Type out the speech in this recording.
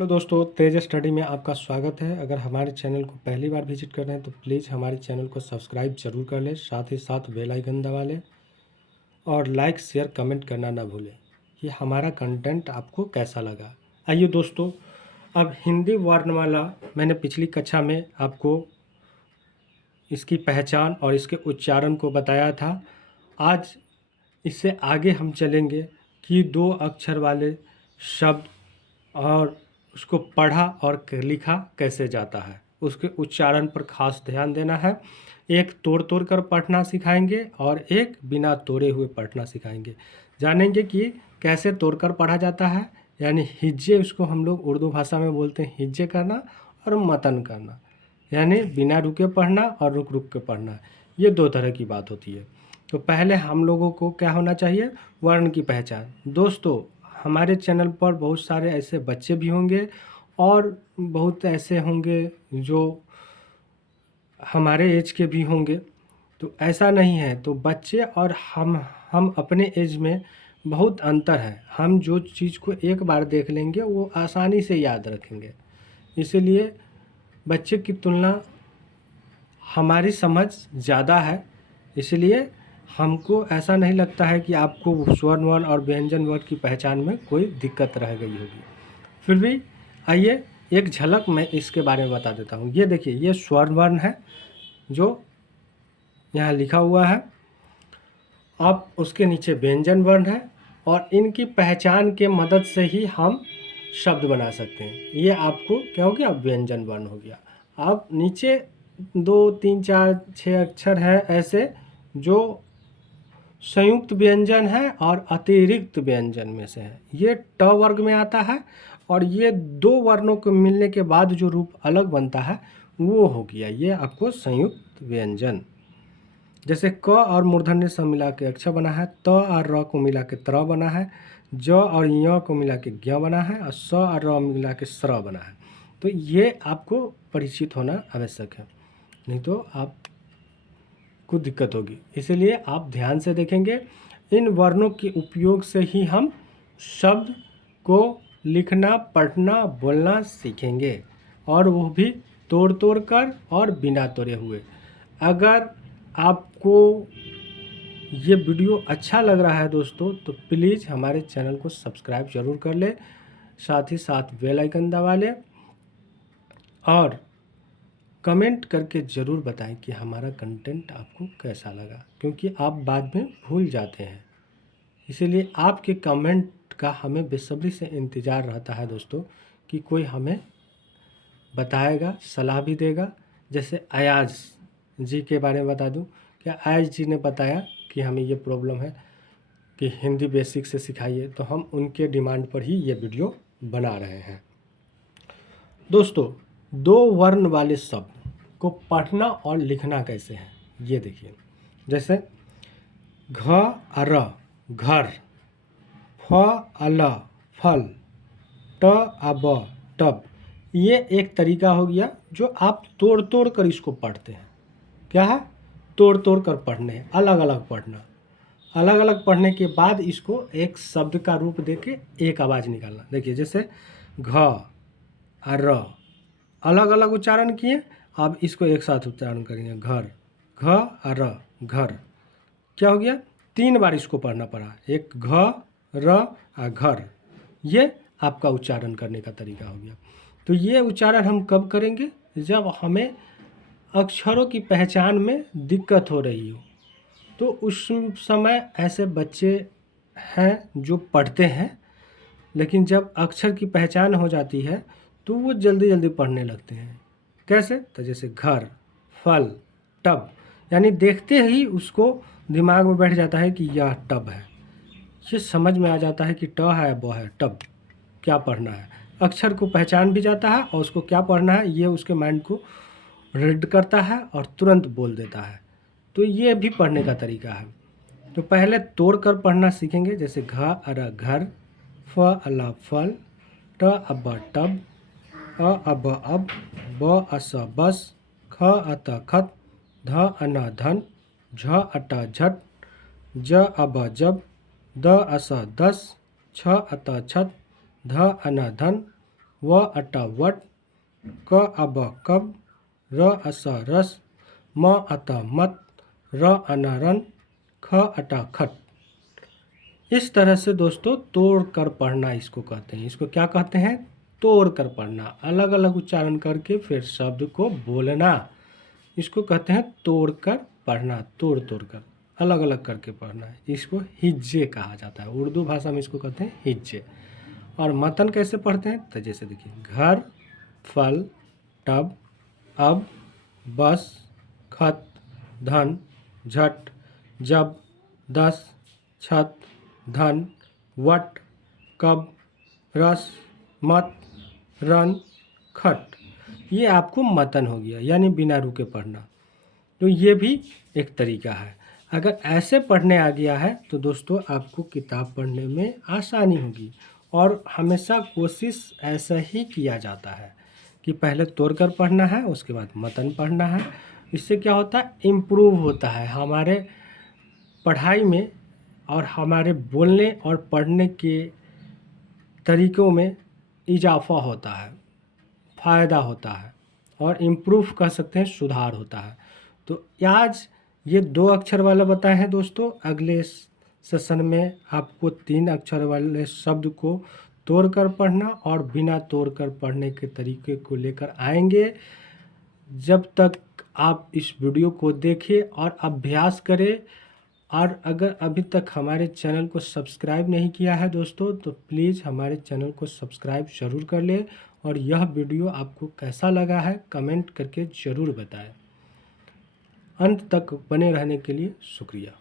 Hello दोस्तों, तेज study में आपका स्वागत है। अगर हमारे चैनल को पहली बार विजिट कर रहे हैं तो प्लीज़ हमारे चैनल को सब्सक्राइब जरूर कर लें, साथ ही साथ बेल आइकन दबा लें और लाइक शेयर कमेंट करना ना भूलें कि हमारा कंटेंट आपको कैसा लगा। आइए दोस्तों, अब हिंदी वर्णमाला मैंने पिछली कक्षा में आपको इसकी पहचान और इसके उच्चारण को बताया था। आज इससे आगे हम चलेंगे कि 2 अक्षर वाले शब्द और उसको पढ़ा और लिखा कैसे जाता है, उसके उच्चारण पर खास ध्यान देना है। एक तोड़ तोड़ कर पढ़ना सिखाएंगे और एक बिना तोड़े हुए पढ़ना सिखाएंगे। जानेंगे कि कैसे तोड़कर पढ़ा जाता है, यानी हिज्जे, उसको हम लोग उर्दू भाषा में बोलते हैं हिज्जे करना, और मतन करना यानी बिना रुके पढ़ना और रुक रुक के पढ़ना। ये 2 तरह की बात होती है। तो पहले हम लोगों को क्या होना चाहिए, वर्ण की पहचान। दोस्तों, हमारे चैनल पर बहुत सारे ऐसे बच्चे भी होंगे और बहुत ऐसे होंगे जो हमारे एज के भी होंगे। तो ऐसा नहीं है, तो बच्चे और हम अपने एज में बहुत अंतर है। हम जो चीज़ को एक बार देख लेंगे वो आसानी से याद रखेंगे, इसीलिए बच्चे की तुलना हमारी समझ ज़्यादा है। इसलिए हमको ऐसा नहीं लगता है कि आपको स्वर्ण वर्ण और व्यंजन वर्ण की पहचान में कोई दिक्कत रह गई होगी। फिर भी आइए एक झलक मैं इसके बारे में बता देता हूँ। ये देखिए, ये स्वर्ण वर्ण है जो यहाँ लिखा हुआ है। अब उसके नीचे व्यंजन वर्ण है और इनकी पहचान के मदद से ही हम शब्द बना सकते हैं। ये आपको क्या हो गया, व्यंजन वर्ण हो गया। अब नीचे 2 3 4 6 अक्षर हैं ऐसे जो संयुक्त व्यंजन है और अतिरिक्त व्यंजन में से है। ये ट वर्ग में आता है और ये 2 वर्णों को मिलने के बाद जो रूप अलग बनता है वो हो गया ये आपको संयुक्त व्यंजन। जैसे क और मूर्धन्य सब मिला के अक्षर बना है, त और र को मिला के त्र बना है, ज और य को मिला के ज्ञ बना है और स और र मिला के स्र बना है। तो ये आपको परिचित होना आवश्यक है, नहीं तो आप को दिक्कत होगी। इसलिए आप ध्यान से देखेंगे। इन वर्णों के उपयोग से ही हम शब्द को लिखना, पढ़ना, बोलना सीखेंगे, और वो भी तोड़ तोड़ कर और बिना तोड़े हुए। अगर आपको ये वीडियो अच्छा लग रहा है दोस्तों, तो प्लीज़ हमारे चैनल को सब्सक्राइब ज़रूर कर लें, साथ ही साथ बेल आइकन दबा लें और कमेंट करके ज़रूर बताएं कि हमारा कंटेंट आपको कैसा लगा, क्योंकि आप बाद में भूल जाते हैं। इसीलिए आपके कमेंट का हमें बेसब्री से इंतज़ार रहता है दोस्तों, कि कोई हमें बताएगा, सलाह भी देगा। जैसे अयाज जी के बारे में बता दूं, क्या अयाज जी ने बताया कि हमें ये प्रॉब्लम है कि हिंदी बेसिक से सिखाइए, तो हम उनके डिमांड पर ही ये वीडियो बना रहे हैं। दोस्तों, 2 वर्ण वाले शब्द को पढ़ना और लिखना कैसे है, ये देखिए। जैसे घ र घर, फ ल फल, ट ब टब। ये एक तरीका हो गया जो आप तोड़ तोड़ कर इसको पढ़ते हैं। क्या है, तोड़ तोड़ कर पढ़ने हैं, अलग अलग पढ़ना। अलग अलग पढ़ने के बाद इसको एक शब्द का रूप देके एक आवाज़ निकालना। देखिए, जैसे घ र, अलग अलग उच्चारण किए, अब इसको एक साथ उच्चारण करेंगे, घर, घ र घर। क्या हो गया, 3 बार इसको पढ़ना पड़ा, एक घ र घर। ये आपका उच्चारण करने का तरीका हो गया। तो ये उच्चारण हम कब करेंगे, जब हमें अक्षरों की पहचान में दिक्कत हो रही हो। तो उस समय ऐसे बच्चे हैं जो पढ़ते हैं, लेकिन जब अक्षर की पहचान हो जाती है तो वो जल्दी जल्दी पढ़ने लगते हैं। कैसे, तो जैसे घर, फल, टब, यानी देखते ही उसको दिमाग में बैठ जाता है कि यह टब है। ये समझ में आ जाता है कि ट है, ब है, टब क्या पढ़ना है। अक्षर को पहचान भी जाता है और उसको क्या पढ़ना है ये उसके माइंड को रीड करता है और तुरंत बोल देता है। तो ये भी पढ़ने का तरीका है। तो पहले तोड़ कर पढ़ना सीखेंगे। जैसे घ र घर, फ ल फल, ट अब टब, अब अब, ब अस बस, ख अत खत, ध अन धन, झ अट झट, ज अब जब, द अस दस, छ अत छत, ध अन धन, व अटा वट, क अब कब, र अस रस, म अत मत, र अना रन, ख अटा खट। इस तरह से दोस्तों तोड़ कर पढ़ना इसको कहते हैं। इसको क्या कहते हैं? तोड़ कर पढ़ना। अलग अलग उच्चारण करके फिर शब्द को बोलना, इसको कहते हैं तोड़ कर पढ़ना। तोड़ तोड़ कर अलग अलग करके पढ़ना, इसको हिज्जे कहा जाता है। उर्दू भाषा में इसको कहते हैं हिज्जे। और मतन कैसे पढ़ते हैं? तो जैसे देखिए, घर, फल, टब, अब, बस, खत, धन, झट, जब, दस, छत, धन, वट, कब, रस, मत, रन, खट। ये आपको मतन हो गया, यानी बिना रुके पढ़ना। तो ये भी एक तरीका है। अगर ऐसे पढ़ने आ गया है तो दोस्तों आपको किताब पढ़ने में आसानी होगी। और हमेशा कोशिश ऐसा ही किया जाता है कि पहले तोड़ कर पढ़ना है, उसके बाद मतन पढ़ना है। इससे क्या होता है? इम्प्रूव होता है हमारे पढ़ाई में, और हमारे बोलने और पढ़ने के तरीक़ों में इजाफ़ा होता है, फ़ायदा होता है, और इम्प्रूव कह सकते हैं, सुधार होता है। तो आज ये 2 अक्षर वाला बताए हैं दोस्तों। अगले सेशन में आपको 3 अक्षर वाले शब्द को तोड़कर पढ़ना और बिना तोड़कर पढ़ने के तरीके को लेकर आएंगे। जब तक आप इस वीडियो को देखें और अभ्यास करें। और अगर अभी तक हमारे चैनल को सब्सक्राइब नहीं किया है दोस्तों, तो प्लीज़ हमारे चैनल को सब्सक्राइब ज़रूर कर लें। और यह वीडियो आपको कैसा लगा है कमेंट करके ज़रूर बताएं। अंत तक बने रहने के लिए शुक्रिया।